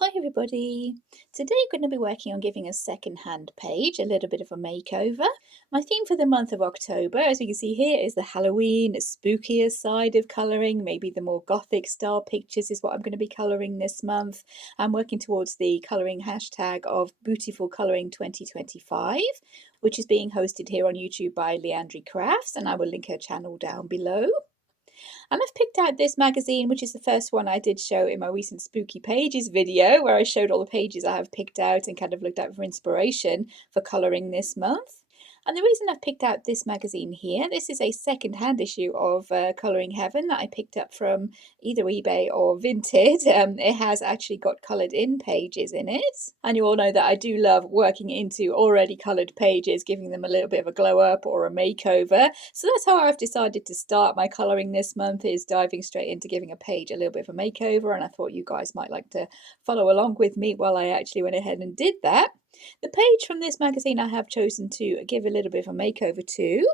Hi everybody! Today we're going to be working on giving a second-hand page a little bit of a makeover. My theme for the month of October, as we can see here, is the Halloween, spookier side of colouring. Maybe the more gothic style pictures is what I'm going to be colouring this month. I'm working towards the colouring hashtag of Beautiful Colouring 2025, which is being hosted here on YouTube by Leandri Crafts, and I will link her channel down below. And I've picked out this magazine, which is the first one I did show in my recent Spooky Pages video, where I showed all the pages I have picked out and kind of looked at for inspiration for colouring this month. And the reason I've picked out this magazine here, this is a second-hand issue of Colouring Heaven that I picked up from either eBay or Vinted. It has actually got coloured-in pages in it. And you all know that I do love working into already coloured pages, giving them a little bit of a glow-up or a makeover. So that's how I've decided to start my colouring this month, is diving straight into giving a page a little bit of a makeover. And I thought you guys might like to follow along with me while I actually went ahead and did that. The page from this magazine I have chosen to give a little bit of a makeover to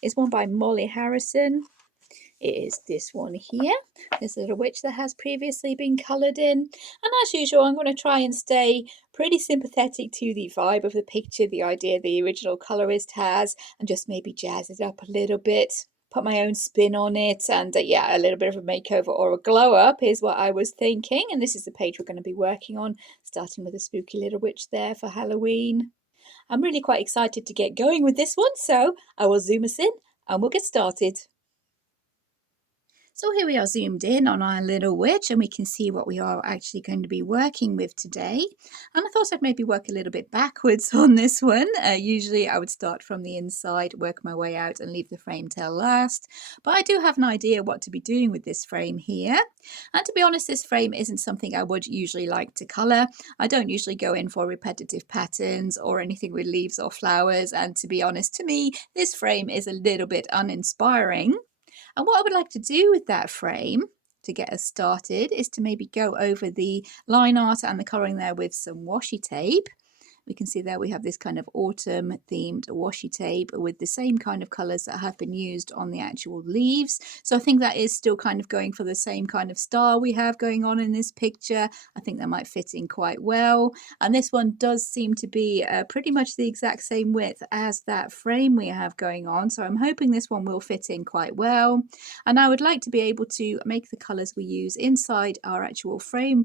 is one by Molly Harrison. It is this one here, this little witch that has previously been coloured in. And as usual, I'm going to try and stay pretty sympathetic to the vibe of the picture, the idea the original colourist has, and just maybe jazz it up a little bit. Put my own spin on it, and yeah, a little bit of a makeover or a glow up is what I was thinking. And this is the page we're going to be working on, starting with a spooky little witch there for Halloween. I'm really quite excited to get going with this one, so I will zoom us in and we'll get started. So here we are zoomed in on our little witch, and we can see what we are actually going to be working with today. And I thought I'd maybe work a little bit backwards on this one. Usually I would start from the inside, work my way out and leave the frame till last. But I do have an idea what to be doing with this frame here. And to be honest, this frame isn't something I would usually like to colour. I don't usually go in for repetitive patterns or anything with leaves or flowers. And to be honest, to me, this frame is a little bit uninspiring. And what I would like to do with that frame to get us started is to maybe go over the line art and the colouring there with some washi tape. We can see there we have this kind of autumn themed washi tape with the same kind of colours that have been used on the actual leaves. So I think that is still kind of going for the same kind of style we have going on in this picture. I think that might fit in quite well. And this one does seem to be pretty much the exact same width as that frame we have going on. So I'm hoping this one will fit in quite well. And I would like to be able to make the colours we use inside our actual frame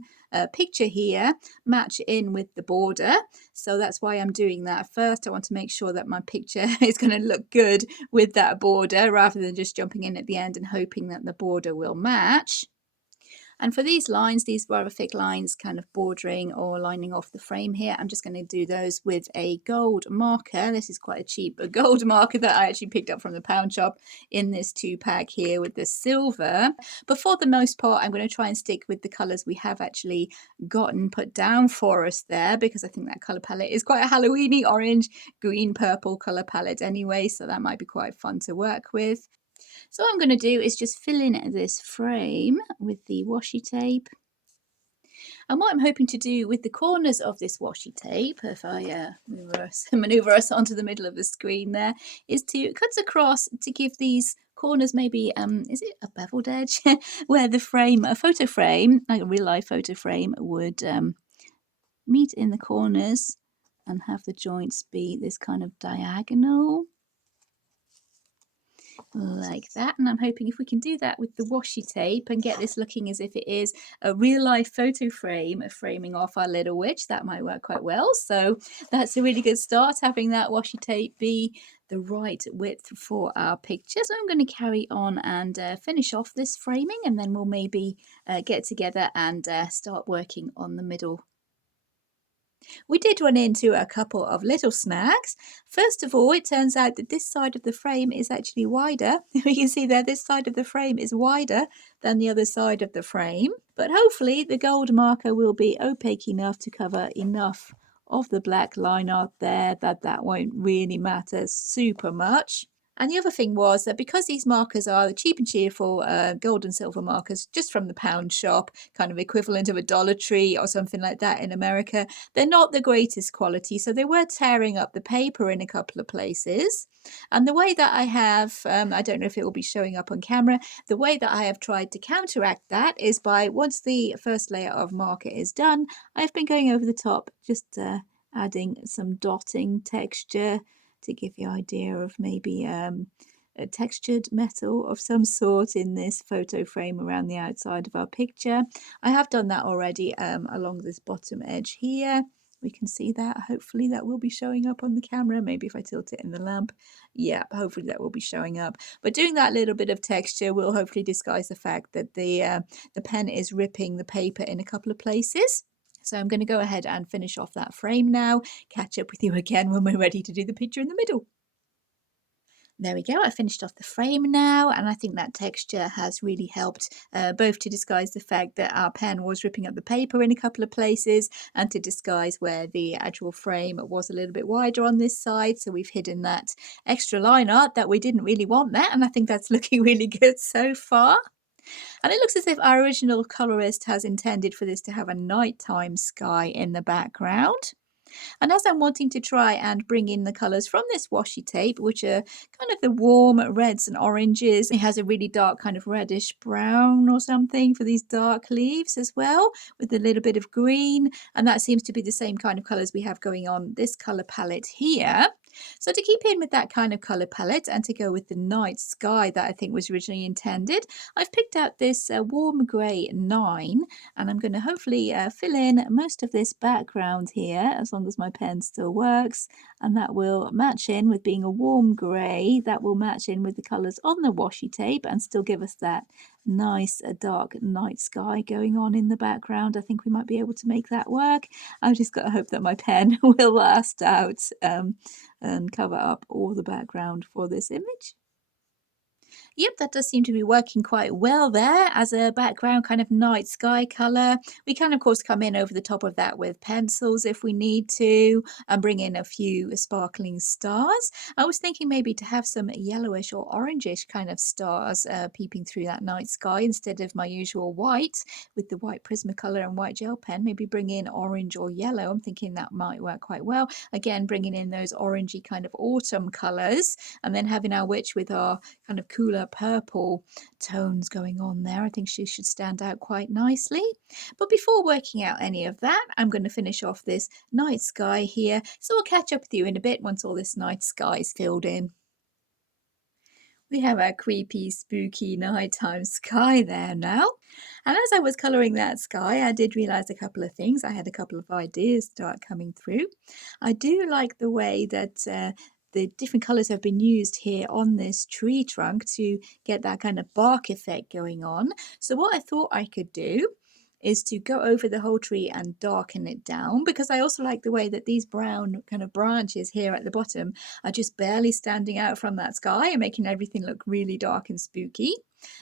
picture here match in with the border. So that's why I'm doing that first. I want to make sure that my picture is going to look good with that border rather than just jumping in at the end and hoping that the border will match. And for these lines, these rather thick lines kind of bordering or lining off the frame here, I'm just going to do those with a gold marker. This is quite a cheap gold marker that I actually picked up from the pound shop in this 2-pack here with the silver. But for the most part, I'm going to try and stick with the colours we have actually gotten put down for us there, because I think that colour palette is quite a Halloweeny orange, green, purple colour palette anyway, so that might be quite fun to work with. So what I'm going to do is just fill in this frame with the washi tape. And what I'm hoping to do with the corners of this washi tape, if I manoeuvre us onto the middle of the screen there, is to cut across to give these corners maybe, is it a beveled edge? Where the frame, a photo frame, like a real life photo frame, would meet in the corners and have the joints be this kind of diagonal. Like that. And I'm hoping if we can do that with the washi tape and get this looking as if it is a real life photo frame framing off our little witch, that might work quite well. So that's a really good start, having that washi tape be the right width for our picture. So I'm going to carry on and finish off this framing, and then we'll maybe get together and start working on the middle. We did run into a couple of little snags. First of all, it turns out that this side of the frame is actually wider. We can see there, this side of the frame is wider than the other side of the frame. But hopefully the gold marker will be opaque enough to cover enough of the black line art there that won't really matter super much. And the other thing was that because these markers are the cheap and cheerful gold and silver markers just from the pound shop, kind of equivalent of a Dollar Tree or something like that in America, they're not the greatest quality. So they were tearing up the paper in a couple of places. And the way that I have, I don't know if it will be showing up on camera, the way that I have tried to counteract that is by once the first layer of marker is done, I've been going over the top, just adding some dotting texture to give you an idea of maybe a textured metal of some sort in this photo frame around the outside of our picture. I have done that already along this bottom edge here. We can see that. Hopefully that will be showing up on the camera. Maybe if I tilt it in the lamp. Yeah, hopefully that will be showing up. But doing that little bit of texture will hopefully disguise the fact that the pen is ripping the paper in a couple of places. So I'm going to go ahead and finish off that frame now, catch up with you again when we're ready to do the picture in the middle. There we go. I finished off the frame now, and I think that texture has really helped both to disguise the fact that our pen was ripping up the paper in a couple of places and to disguise where the actual frame was a little bit wider on this side. So we've hidden that extra line art that we didn't really want there, and I think that's looking really good so far. And it looks as if our original colorist has intended for this to have a nighttime sky in the background. And as I'm wanting to try and bring in the colours from this washi tape, which are kind of the warm reds and oranges, it has a really dark kind of reddish brown or something for these dark leaves as well, with a little bit of green. And that seems to be the same kind of colours we have going on this colour palette here. So to keep in with that kind of colour palette and to go with the night sky that I think was originally intended, I've picked out this warm grey 9, and I'm going to hopefully fill in most of this background here as long as my pen still works, and that will match in with being a warm grey. That will match in with the colours on the washi tape and still give us that nice dark night sky going on in the background. I think we might be able to make that work. I've just got to hope that my pen will last out and cover up all the background for this image. Yep, that does seem to be working quite well there as a background kind of night sky colour. We can, of course, come in over the top of that with pencils if we need to and bring in a few sparkling stars. I was thinking maybe to have some yellowish or orangish kind of stars peeping through that night sky instead of my usual white with the white Prismacolor and white gel pen. Maybe bring in orange or yellow. I'm thinking that might work quite well. Again, bringing in those orangey kind of autumn colours and then having our witch with our kind of cooler purple tones going on there. I think she should stand out quite nicely. But before working out any of that, I'm going to finish off this night sky here. So I'll catch up with you in a bit once all this night sky is filled in. We have our creepy, spooky nighttime sky there now. And as I was colouring that sky, I did realise a couple of things. I had a couple of ideas start coming through. I do like the way that the different colours have been used here on this tree trunk to get that kind of bark effect going on. So what I thought I could do is to go over the whole tree and darken it down, because I also like the way that these brown kind of branches here at the bottom are just barely standing out from that sky and making everything look really dark and spooky.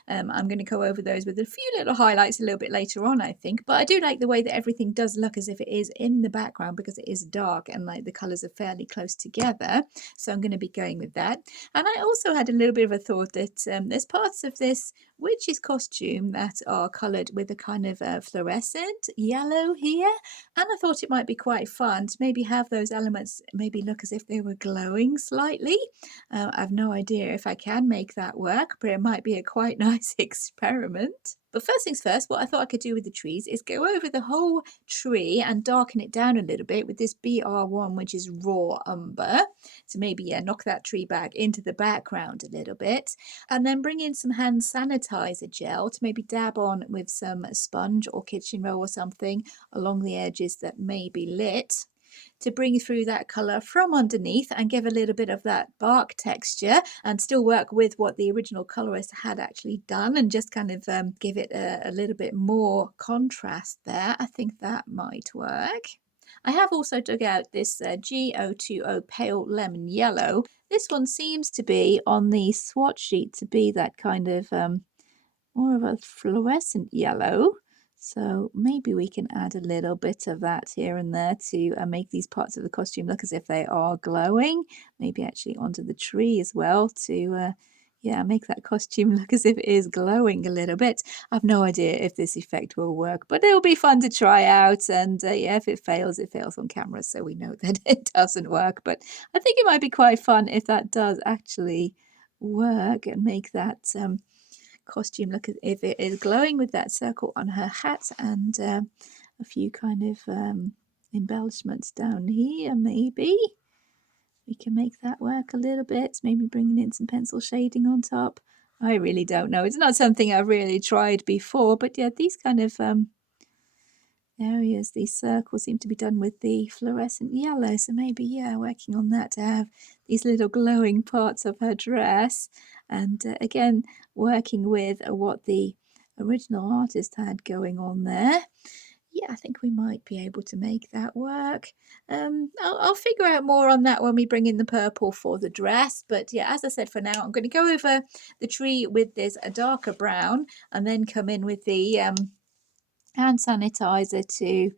I'm going to go over those with a few little highlights a little bit later on, I think. But I do like the way that everything does look as if it is in the background because it is dark and like the colours are fairly close together. So I'm going to be going with that. And I also had a little bit of a thought that there's parts of this witch's costume that are coloured with a kind of fluorescent yellow here. And I thought it might be quite fun to maybe have those elements maybe look as if they were glowing slightly. I've no idea if I can make that work, but it might be a quite nice experiment. But first things first, what I thought I could do with the trees is go over the whole tree and darken it down a little bit with this BR1, which is raw umber, to maybe knock that tree back into the background a little bit. And then bring in some hand sanitizer gel to maybe dab on with some sponge or kitchen roll or something along the edges that may be lit, to bring through that colour from underneath and give a little bit of that bark texture and still work with what the original colorist had actually done and just kind of give it a little bit more contrast there. I think that might work. I have also dug out this G020 Pale Lemon Yellow. This one seems to be on the swatch sheet to be that kind of more of a fluorescent yellow. So maybe we can add a little bit of that here and there to make these parts of the costume look as if they are glowing. Maybe actually onto the tree as well to, yeah, make that costume look as if it is glowing a little bit. I've no idea if this effect will work, but it'll be fun to try out. And yeah, if it fails on camera, so we know that it doesn't work. But I think it might be quite fun if that does actually work and make that costume look as if it is glowing with that circle on her hat and a few kind of embellishments down here. Maybe we can make that work a little bit, maybe bringing in some pencil shading on top. I really don't know. It's not something I've really tried before, but yeah, these kind of areas, these circles seem to be done with the fluorescent yellow. So maybe, yeah, working on that to have these little glowing parts of her dress. And again, working with what the original artist had going on there. Yeah, I think we might be able to make that work. I'll figure out more on that when we bring in the purple for the dress. But yeah, as I said, for now, I'm going to go over the tree with this a darker brown and then come in with the hand sanitizer to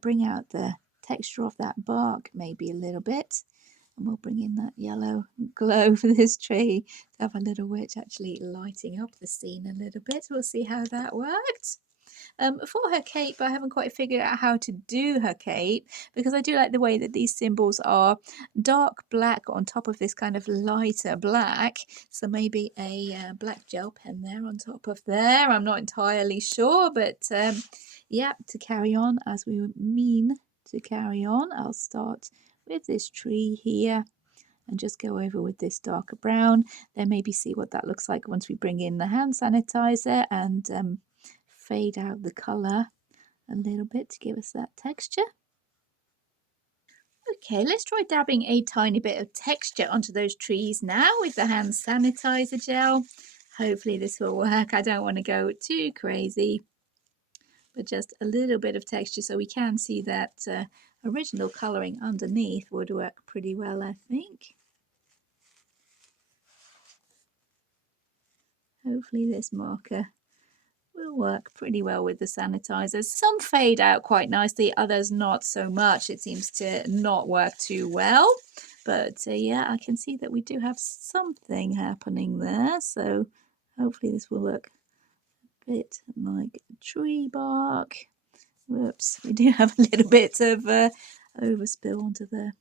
bring out the texture of that bark maybe a little bit. And we'll bring in that yellow glow for this tree to have a little witch actually lighting up the scene a little bit. We'll see how that worked. For her cape, I haven't quite figured out how to do her cape because I do like the way that these symbols are dark black on top of this kind of lighter black. So maybe a black gel pen there on top of there. I'm not entirely sure, but yeah, to carry on as we mean to carry on, I'll start with this tree here and just go over with this darker brown. Then maybe see what that looks like once we bring in the hand sanitizer and fade out the colour a little bit to give us that texture. Okay, let's try dabbing a tiny bit of texture onto those trees now with the hand sanitizer gel. Hopefully this will work. I don't want to go too crazy, but just a little bit of texture so we can see that original colouring underneath would work pretty well, I think. Hopefully this marker will work pretty well with the sanitizers. Some fade out quite nicely, others not so much. It seems to not work too well. But yeah, I can see that we do have something happening there. So hopefully this will look a bit like tree bark. Whoops, we do have a little bit of overspill onto the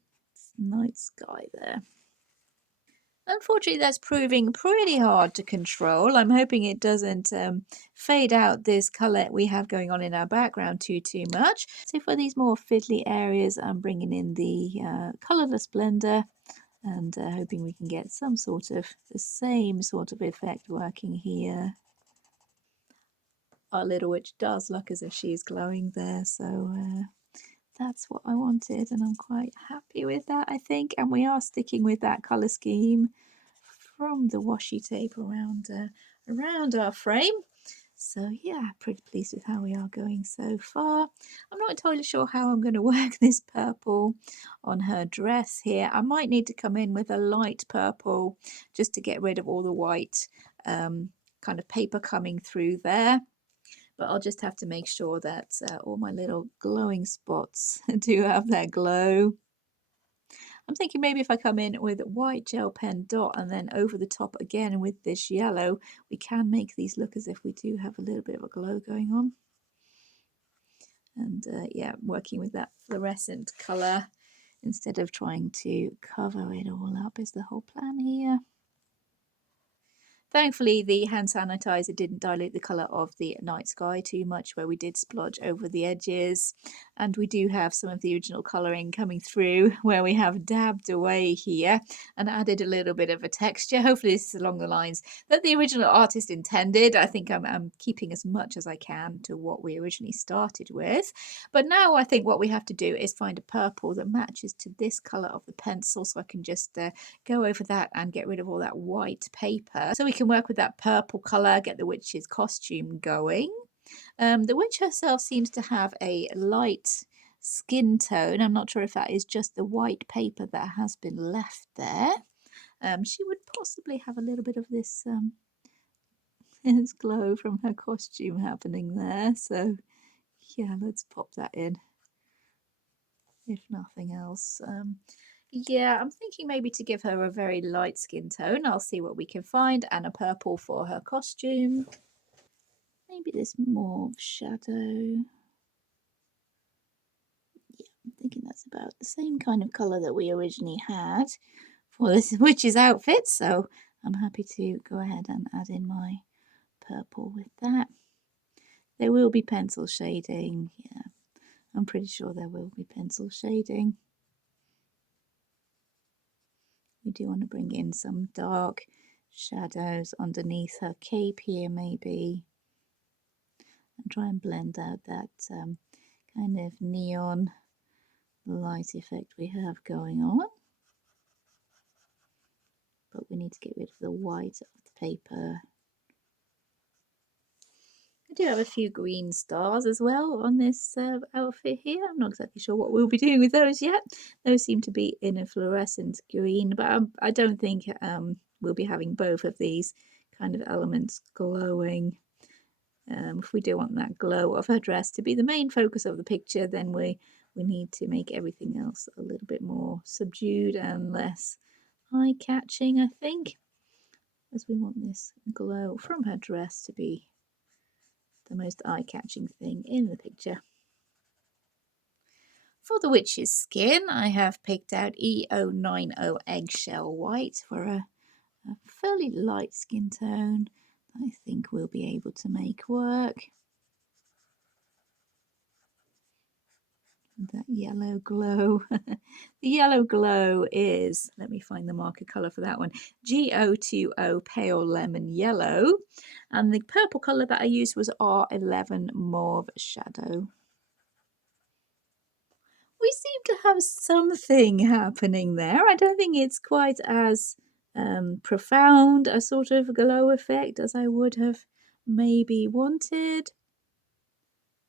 night sky there. Unfortunately, that's proving pretty hard to control. I'm hoping it doesn't fade out this colour we have going on in our background too much. So for these more fiddly areas, I'm bringing in the colourless blender and hoping we can get some sort of the same sort of effect working here. Our little witch does look as if she's glowing there, so that's what I wanted and I'm quite happy with that, I think. And we are sticking with that colour scheme from the washi tape around our frame. So yeah, pretty pleased with how we are going so far. I'm not entirely sure how I'm going to work this purple on her dress here. I might need to come in with a light purple just to get rid of all the white kind of paper coming through there. But I'll just have to make sure that all my little glowing spots do have that glow. I'm thinking maybe if I come in with white gel pen dot and then over the top again with this yellow, we can make these look as if we do have a little bit of a glow going on. And yeah, working with that fluorescent colour instead of trying to cover it all up is the whole plan here. Thankfully, the hand sanitizer didn't dilute the colour of the night sky too much, where we did splodge over the edges. And we do have some of the original colouring coming through, where we have dabbed away here and added a little bit of a texture. Hopefully this is along the lines that the original artist intended. I think I'm keeping as much as I can to what we originally started with. But now I think what we have to do is find a purple that matches to this colour of the pencil, so I can just go over that and get rid of all that white paper. So we can work with that purple colour, get the witch's costume going. The witch herself seems to have a light skin tone. I'm not sure if that is just the white paper that has been left there. She would possibly have a little bit of this, this glow from her costume happening there. So Yeah, let's pop that in, if nothing else. Yeah, I'm thinking maybe to give her a very light skin tone. I'll see what we can find, and a purple for her costume. Maybe this mauve shadow. Yeah, I'm thinking that's about the same kind of colour that we originally had for this witch's outfit, so I'm happy to go ahead and add in my purple with that. There will be pencil shading, yeah, I'm pretty sure there will be pencil shading. We do want to bring in some dark shadows underneath her cape here maybe, and try and blend out that kind of neon light effect we have going on. But we need to get rid of the white of the paper. I do have a few green stars as well on this outfit here. I'm not exactly sure what we'll be doing with those yet. Those seem to be in a fluorescent green, but I don't think we'll be having both of these kind of elements glowing. If we do want that glow of her dress to be the main focus of the picture, then we need to make everything else a little bit more subdued and less eye-catching, I think, as we want this glow from her dress to be the most eye-catching thing in the picture. For the witch's skin, I have picked out E090 Eggshell White for a fairly light skin tone that I think we'll be able to make work. That yellow glow. The yellow glow is, let me find the marker colour for that one, G020 Pale Lemon Yellow. And the purple colour that I used was R11 Mauve Shadow. We seem to have something happening there. I don't think it's quite as profound a sort of glow effect as I would have maybe wanted.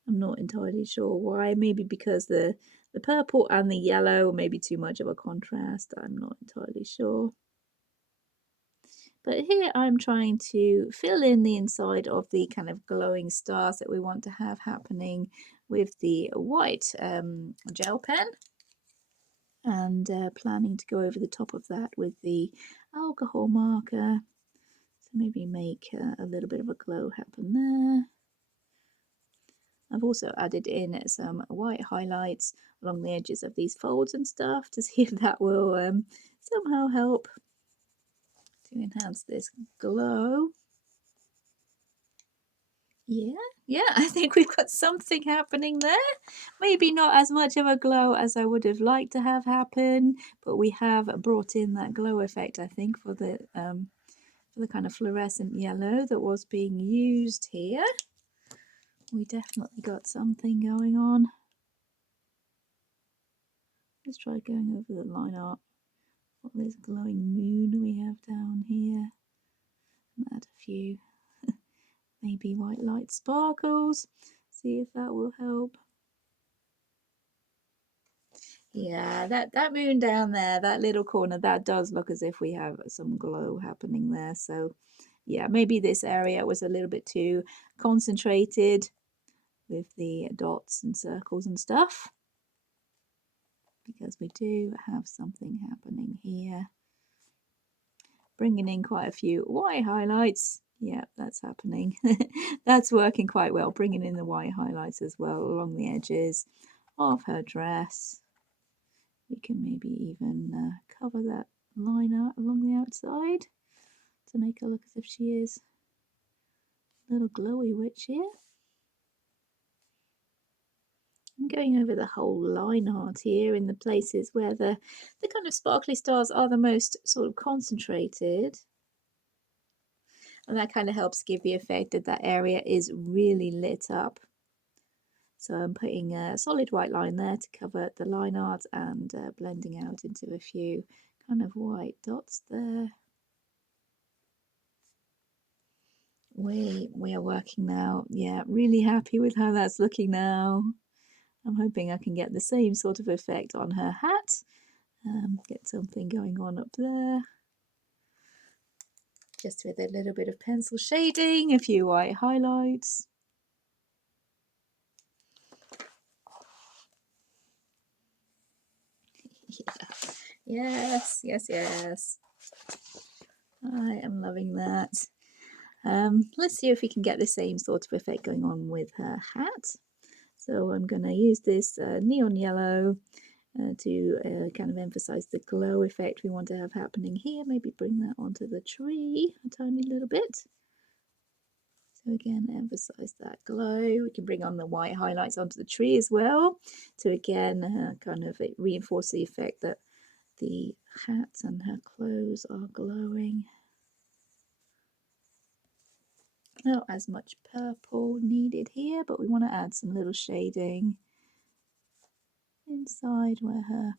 I'm not entirely sure why. Maybe because the purple and the yellow, maybe too much of a contrast. I'm not entirely sure. But here I'm trying to fill in the inside of the kind of glowing stars that we want to have happening with the white gel pen. And planning to go over the top of that with the alcohol marker. So maybe make a little bit of a glow happen there. I've also added in some white highlights along the edges of these folds and stuff to see if that will somehow help to enhance this glow. Yeah, I think we've got something happening there. Maybe not as much of a glow as I would have liked to have happen, but we have brought in that glow effect, I think, for the kind of fluorescent yellow that was being used here. We definitely got something going on. Let's try going over the line art. What this glowing moon we have down here. And add a few maybe white light sparkles. See if that will help. Yeah, that moon down there, that little corner, that does look as if we have some glow happening there. So yeah, maybe this area was a little bit too concentrated with the dots and circles and stuff, because we do have something happening here. Bringing in quite a few white highlights. Yeah, that's happening. That's working quite well. Bringing in the white highlights as well along the edges of her dress. We can maybe even cover that line out along the outside to make her look as if she is a little glowy witch here. I'm going over the whole line art here in the places where the kind of sparkly stars are the most sort of concentrated. And that kind of helps give the effect that that area is really lit up. So I'm putting a solid white line there to cover the line art and blending out into a few kind of white dots there. We are working now. Yeah, really happy with how that's looking now. I'm hoping I can get the same sort of effect on her hat. Get something going on up there. Just with a little bit of pencil shading, a few white highlights. Yeah. Yes, yes, yes. I am loving that. Let's see if we can get the same sort of effect going on with her hat. So I'm going to use this neon yellow to kind of emphasize the glow effect we want to have happening here. Maybe bring that onto the tree a tiny little bit. So again, emphasize that glow. We can bring on the white highlights onto the tree as well to again kind of reinforce the effect that the hat and her clothes are glowing. Not as much purple needed here, but we want to add some little shading inside where her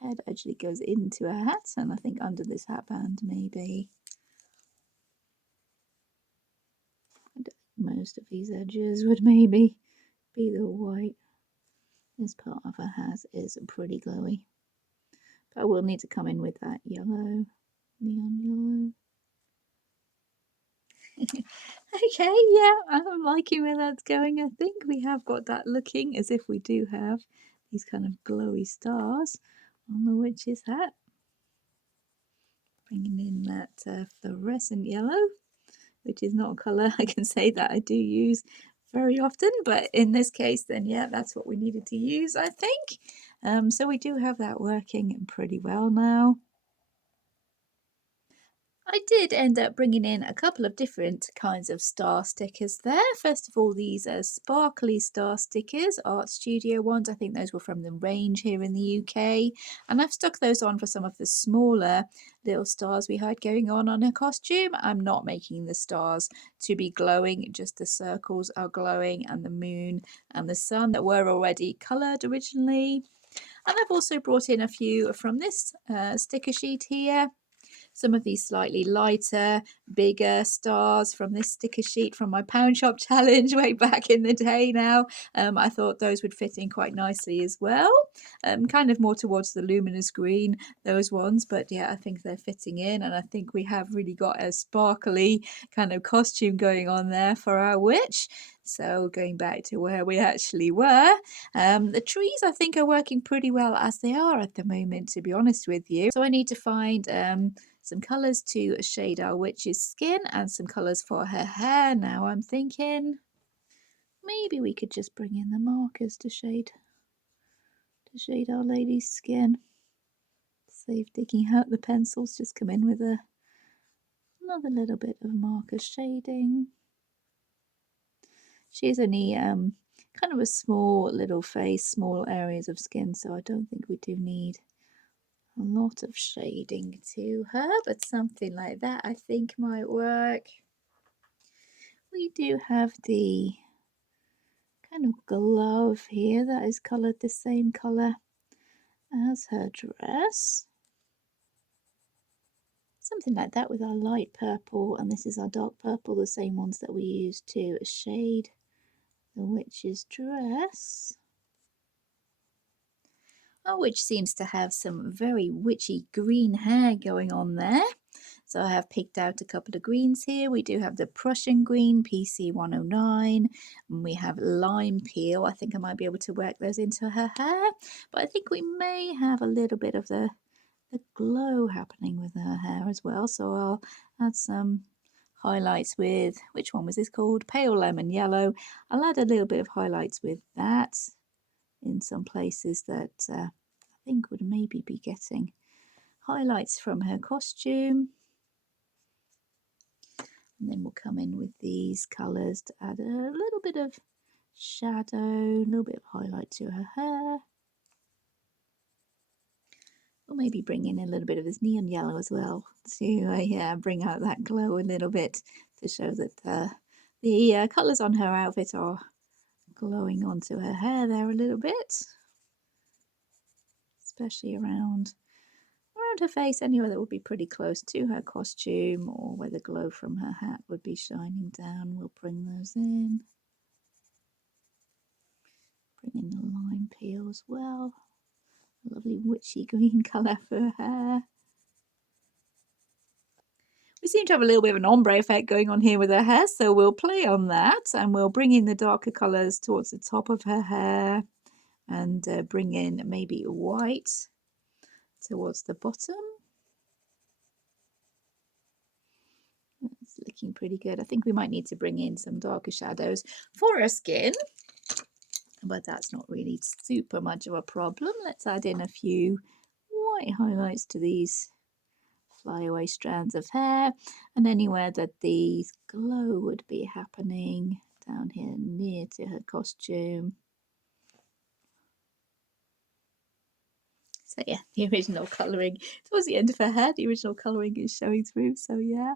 head actually goes into her hat, and I think under this hat band maybe. I don't think most of these edges would maybe be the white. This part of her hat is pretty glowy, but I will need to come in with that yellow, neon yellow. Okay, yeah, I'm liking where that's going. I think we have got that looking as if we do have these kind of glowy stars on the witch's hat. Bringing in that fluorescent yellow, which is not a colour I can say that I do use very often, but in this case, then yeah, that's what we needed to use, I think. So we do have that working pretty well now. I did end up bringing in a couple of different kinds of star stickers there. First of all, these are sparkly star stickers, Art Studio ones. I think those were from the range here in the UK. And I've stuck those on for some of the smaller little stars we had going on her costume. I'm not making the stars to be glowing, just the circles are glowing and the moon and the sun that were already coloured originally. And I've also brought in a few from this sticker sheet here. Some of these slightly lighter, bigger stars from this sticker sheet from my pound shop challenge way back in the day now. I thought those would fit in quite nicely as well. Kind of more towards the luminous green, those ones, but yeah, I think they're fitting in, and I think we have really got a sparkly kind of costume going on there for our witch. So going back to where we actually were, the trees I think are working pretty well as they are at the moment, to be honest with you. So I need to find some colours to shade our witch's skin and some colours for her hair. Now I'm thinking maybe we could just bring in the markers to shade our lady's skin. Save digging out the pencils, just come in with another little bit of marker shading. She's only kind of a small little face, small areas of skin, so I don't think we do need a lot of shading to her, but something like that I think might work. We do have the kind of glove here that is coloured the same colour as her dress. Something like that with our light purple, and this is our dark purple, the same ones that we used to shade the witch's dress. Our witch seems to have some very witchy green hair going on there. So I have picked out a couple of greens here. We do have the Prussian green, PC 109, and we have lime peel. I think I might be able to work those into her hair, but I think we may have a little bit of the glow happening with her hair as well. So I'll add some highlights with, which one was this called? Pale lemon yellow. I'll add a little bit of highlights with that in some places that I think would maybe be getting highlights from her costume. And then we'll come in with these colours to add a little bit of shadow, a little bit of highlight to her hair. We'll maybe bring in a little bit of this neon yellow as well to yeah, bring out that glow a little bit to show that the colours on her outfit are glowing onto her hair there a little bit, especially around her face, anywhere that would be pretty close to her costume or where the glow from her hat would be shining down. We'll bring those in. Bring in the lime peel as well. A lovely witchy green colour for her hair. We seem to have a little bit of an ombre effect going on here with her hair, so we'll play on that and we'll bring in the darker colours towards the top of her hair and bring in maybe white towards the bottom. It's looking pretty good. I think we might need to bring in some darker shadows for her skin, but that's not really super much of a problem. Let's add in a few white highlights to these flyaway strands of hair, and anywhere that the glow would be happening down here near to her costume. So yeah, the original colouring towards the end of her hair, the original colouring is showing through. So yeah,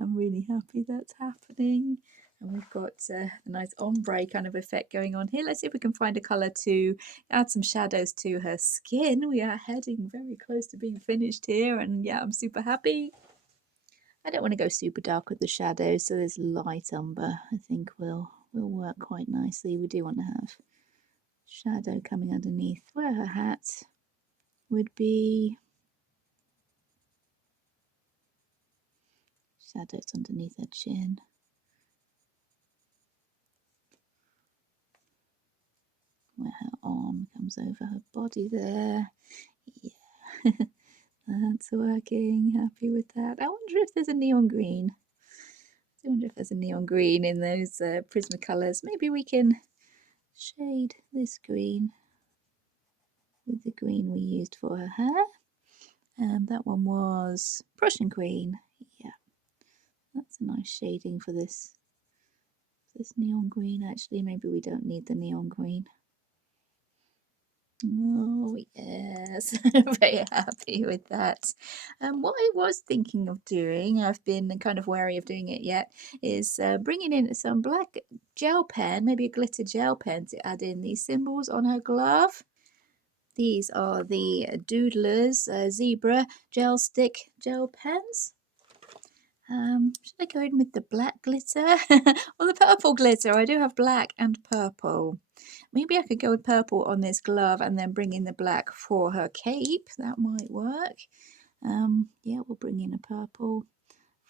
I'm really happy that's happening. And we've got a nice ombre kind of effect going on here. Let's see if we can find a colour to add some shadows to her skin. We are heading very close to being finished here, and yeah, I'm super happy. I don't want to go super dark with the shadows, so this light umber I think will work quite nicely. We do want to have shadow coming underneath where her hat would be. Shadows underneath her chin. Where her arm comes over her body there. Yeah, that's working. Happy with that. I wonder if there's a neon green. I wonder if there's a neon green in those Prismacolors. Maybe we can shade this green with the green we used for her hair. And that one was Prussian green. Yeah, that's a nice shading for this neon green. Actually, maybe we don't need the neon green. Oh yes, very happy with that. What I was thinking of doing, I've been kind of wary of doing it yet, is bringing in some black gel pen, maybe a glitter gel pen, to add in these symbols on her glove. These are the Doodlers Zebra Gel Stick Gel Pens. Should I go in with the black glitter or the purple glitter? I do have black and purple. Maybe I could go with purple on this glove and then bring in the black for her cape. That might work. Yeah, we'll bring in a purple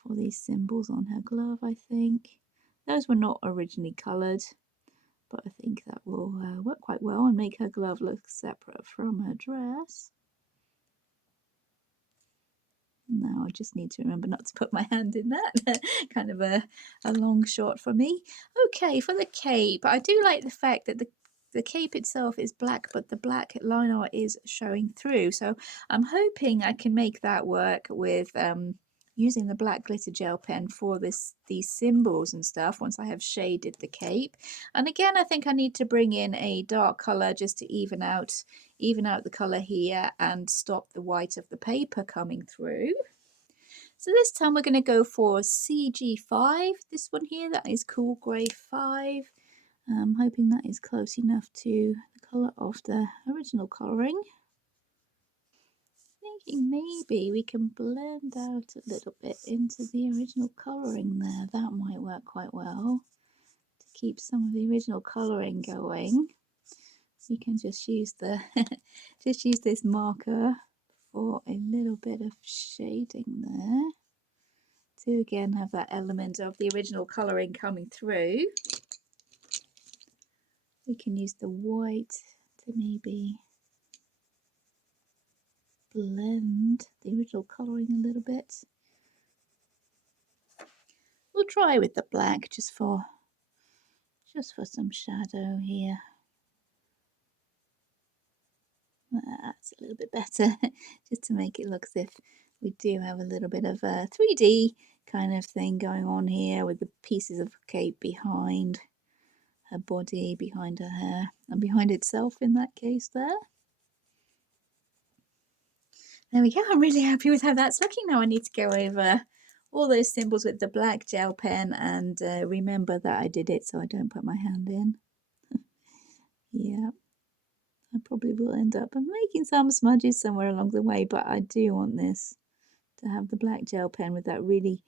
for these symbols on her glove, I think. Those were not originally coloured, but I think that will work quite well and make her glove look separate from her dress. Now I just need to remember not to put my hand in that. Kind of a long shot for me. Okay, for the cape, I do like the fact that the cape itself is black, but the black line art is showing through. So I'm hoping I can make that work with using the black glitter gel pen for these symbols and stuff once I have shaded the cape. And again, I think I need to bring in a dark color just to even out the color here and stop the white of the paper coming through. So this time we're going to go for CG5, this one here, that is Cool Grey 5. I'm hoping that is close enough to the colour of the original colouring. Thinking maybe we can blend out a little bit into the original colouring there. That might work quite well to keep some of the original colouring going. We can just use the just use this marker for a little bit of shading there to again have that element of the original colouring coming through. We can use the white to maybe blend the original colouring a little bit. We'll try with the black just for some shadow here. That's a little bit better, just to make it look as if we do have a little bit of a 3D kind of thing going on here with the pieces of cape behind her body, behind her hair, and behind itself in that case there. There we go. I'm really happy with how that's looking now. I need to go over all those symbols with the black gel pen and remember that I did it so I don't put my hand in. Yeah. I probably will end up making some smudges somewhere along the way, but I do want this to have the black gel pen with that really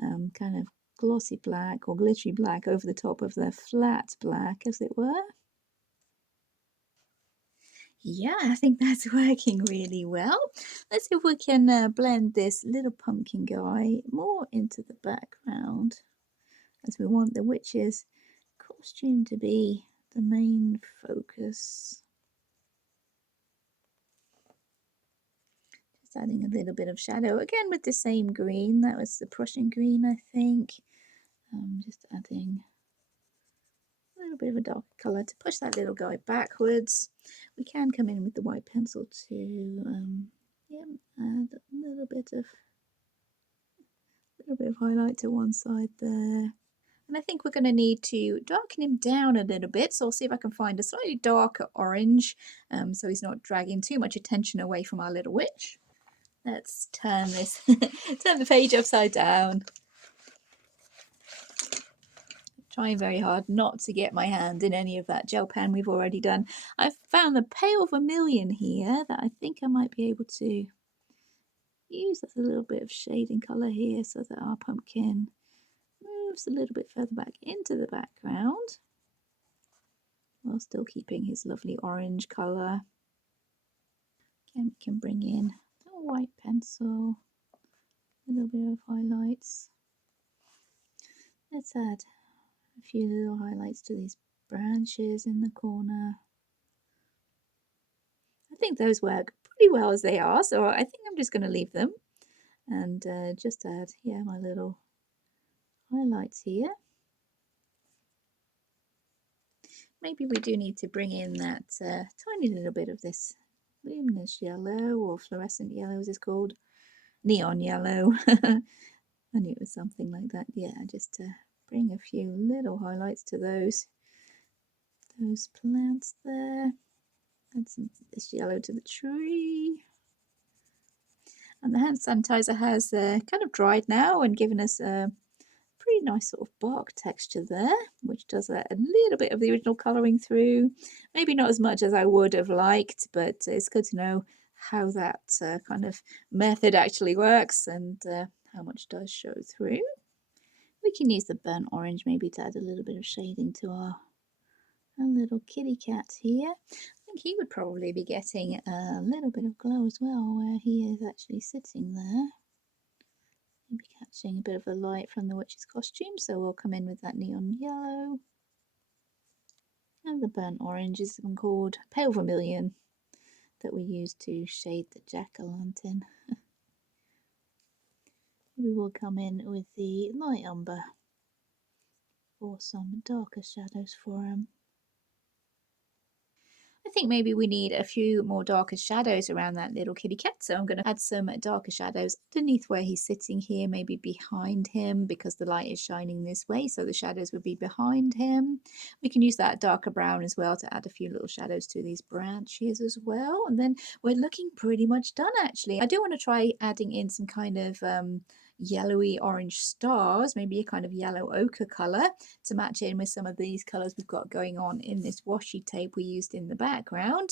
kind of glossy black or glittery black over the top of the flat black, as it were. Yeah, I think that's working really well. Let's see if we can blend this little pumpkin guy more into the background, as we want the witch's costume to be the main focus. Just adding a little bit of shadow again with the same green. That was the Prussian green, I think. Just adding a little bit of a dark colour to push that little guy backwards. We can come in with the white pencil to add a little bit of highlight to one side there. And I think we're going to need to darken him down a little bit. So I'll see if I can find a slightly darker orange so he's not dragging too much attention away from our little witch. Let's turn this, turn the page upside down. Trying very hard not to get my hand in any of that gel pen we've already done. I've found the pale vermilion here that I think I might be able to use as a little bit of shading colour here so that our pumpkin moves a little bit further back into the background while still keeping his lovely orange colour. Again, we can bring in a white pencil, a little bit of highlights. Let's add a few little highlights to these branches in the corner. I think those work pretty well as they are, so I think I'm just going to leave them and just add, my little highlights here. Maybe we do need to bring in that tiny little bit of this luminous yellow, or fluorescent yellow as it's called, neon yellow. I knew it was something like that. Yeah, just to bring a few little highlights to those plants there. Add some this yellow to the tree. And the hand sanitizer has kind of dried now and given us a pretty nice sort of bark texture there, which does a little bit of the original colouring through. Maybe not as much as I would have liked, but it's good to know how that kind of method actually works and how much does show through. We can use the burnt orange maybe to add a little bit of shading to our little kitty cat here. I think he would probably be getting a little bit of glow as well where he is actually sitting there. Maybe catching a bit of the light from the witch's costume, so we'll come in with that neon yellow. And the burnt orange is one called pale vermilion that we use to shade the jack-o'-lantern. We will come in with the light umber for some darker shadows for him. I think maybe we need a few more darker shadows around that little kitty cat. So I'm going to add some darker shadows underneath where he's sitting here, maybe behind him because the light is shining this way. So the shadows would be behind him. We can use that darker brown as well to add a few little shadows to these branches as well. And then we're looking pretty much done actually. I do want to try adding in some kind of yellowy orange stars, maybe a kind of yellow ochre colour to match in with some of these colours we've got going on in this washi tape we used in the background.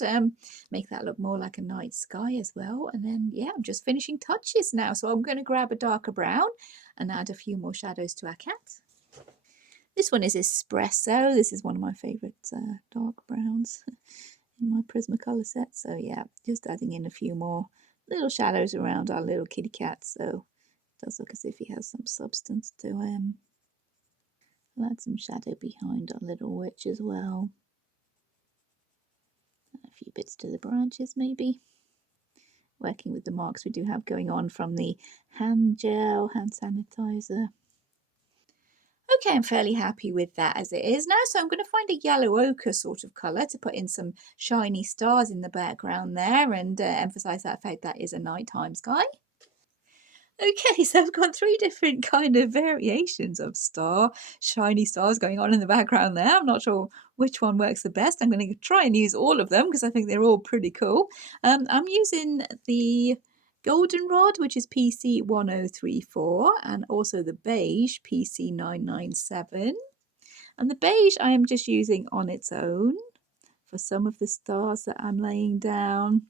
Make that look more like a night sky as well. And then I'm just finishing touches now, so I'm going to grab a darker brown and add a few more shadows to our cat. This one is espresso. This is one of my favourite dark browns in my Prismacolor set. So just adding in a few more little shadows around our little kitty cat, so it does look as if he has some substance to him. I'll add some shadow behind our little witch as well. A few bits to the branches maybe. Working with the marks we do have going on from the hand sanitizer. Okay, I'm fairly happy with that as it is now. So I'm going to find a yellow ochre sort of colour to put in some shiny stars in the background there and emphasise that fact that is a nighttime sky. Okay, so I've got 3 different kind of variations of shiny stars going on in the background there. I'm not sure which one works the best. I'm going to try and use all of them because I think they're all pretty cool. I'm using the goldenrod, which is PC 1034, and also the beige PC 997. And the beige I am just using on its own for some of the stars that I'm laying down.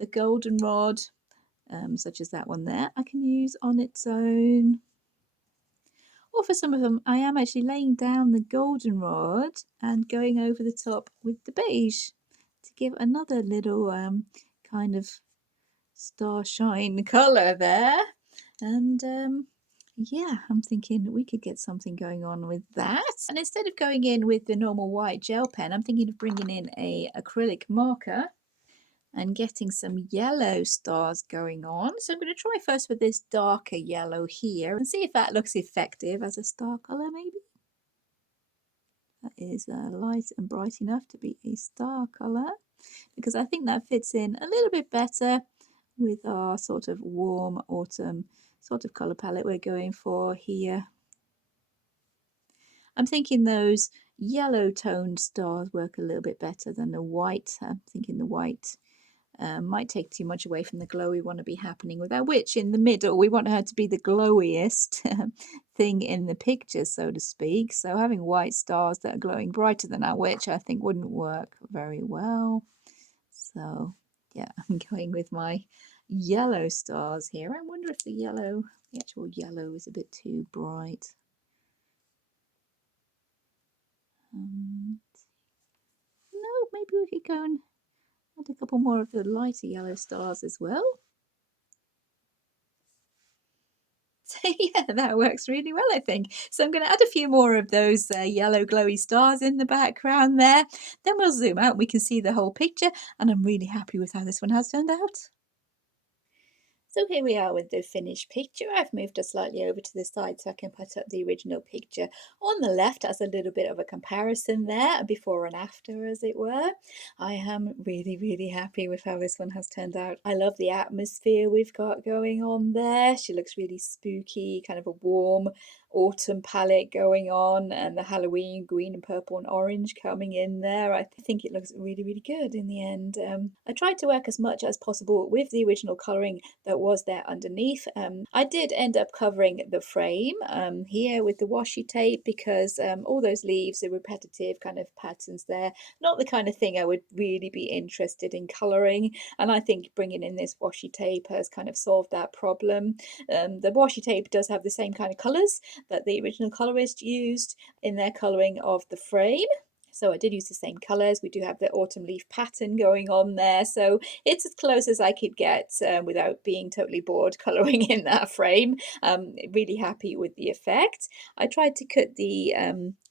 The goldenrod, such as that one there, I can use on its own. Or for some of them, I am actually laying down the goldenrod and going over the top with the beige to give another little kind of star shine colour there. And I'm thinking we could get something going on with that. And instead of going in with the normal white gel pen, I'm thinking of bringing in a acrylic marker and getting some yellow stars going on. So I'm going to try first with this darker yellow here and see if that looks effective as a star colour maybe. That is light and bright enough to be a star colour, because I think that fits in a little bit better with our sort of warm autumn sort of colour palette we're going for here. I'm thinking those yellow toned stars work a little bit better than the white. I'm thinking the white might take too much away from the glow we want to be happening with our witch in the middle. We want her to be the glowiest thing in the picture, so to speak. So having white stars that are glowing brighter than our witch, I think wouldn't work very well. So yeah, I'm going with my yellow stars here. I wonder if the actual yellow is a bit too bright. No, maybe we could go and add a couple more of the lighter yellow stars as well. So yeah, that works really well, I think. So I'm going to add a few more of those yellow glowy stars in the background there. Then we'll zoom out and we can see the whole picture. And I'm really happy with how this one has turned out. So here we are with the finished picture. I've moved it slightly over to the side so I can put up the original picture on the left as a little bit of a comparison there, before and after as it were. I am really, really happy with how this one has turned out. I love the atmosphere we've got going on there. She looks really spooky, kind of a warm autumn palette going on, and the Halloween green and purple and orange coming in there. I think it looks really, really good in the end. I tried to work as much as possible with the original colouring that was there underneath. I did end up covering the frame here with the washi tape, because all those leaves are repetitive kind of patterns there, not the kind of thing I would really be interested in colouring, and I think bringing in this washi tape has kind of solved that problem. The washi tape does have the same kind of colours that the original colourist used in their colouring of the frame. So I did use the same colours. We do have the autumn leaf pattern going on there. So it's as close as I could get without being totally bored colouring in that frame. Really happy with the effect. I tried to cut the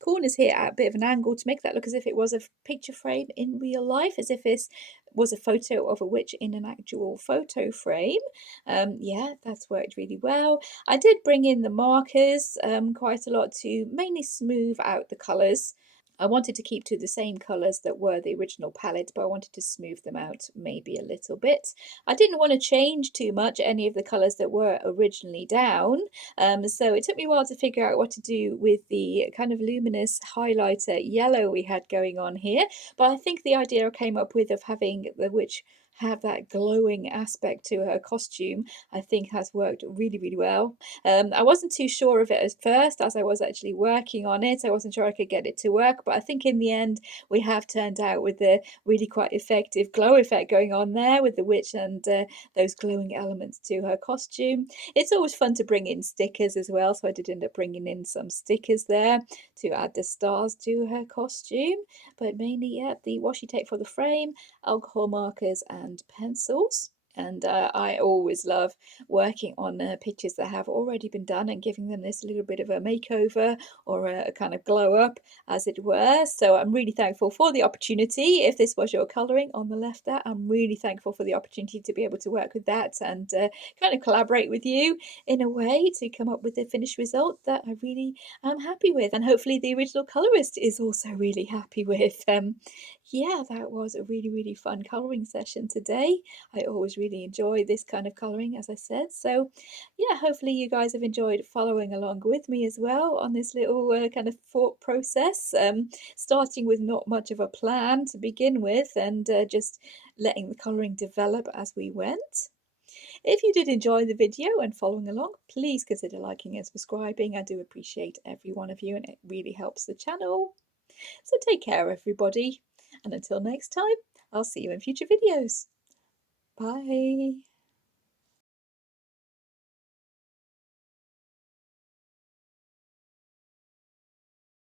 corners here at a bit of an angle to make that look as if it was a picture frame in real life, as if this was a photo of a witch in an actual photo frame. Yeah, that's worked really well. I did bring in the markers quite a lot to mainly smooth out the colours. I wanted to keep to the same colours that were the original palette, but I wanted to smooth them out maybe a little bit. I didn't want to change too much any of the colours that were originally down, so it took me a while to figure out what to do with the kind of luminous highlighter yellow we had going on here. But I think the idea I came up with of having the witch have that glowing aspect to her costume, I think has worked really, really well. I wasn't too sure of it at first as I was actually working on it. I wasn't sure I could get it to work, but I think in the end we have turned out with the really quite effective glow effect going on there with the witch and those glowing elements to her costume. It's always fun to bring in stickers as well, so I did end up bringing in some stickers there to add the stars to her costume, but mainly, yeah, the washi tape for the frame, alcohol markers and pencils. And I always love working on pictures that have already been done and giving them this little bit of a makeover or a kind of glow up, as it were. So I'm really thankful for the opportunity. If this was your colouring on the left there, I'm really thankful for the opportunity to be able to work with that and kind of collaborate with you in a way to come up with the finished result that I really am happy with. And hopefully the original colourist is also really happy with. Yeah, that was a really, really fun colouring session today. I always really enjoy this kind of colouring, as I said. So, yeah, hopefully you guys have enjoyed following along with me as well on this little kind of thought process, starting with not much of a plan to begin with and just letting the colouring develop as we went. If you did enjoy the video and following along, please consider liking and subscribing. I do appreciate every one of you and it really helps the channel. So take care, everybody. And until next time, I'll see you in future videos. Bye.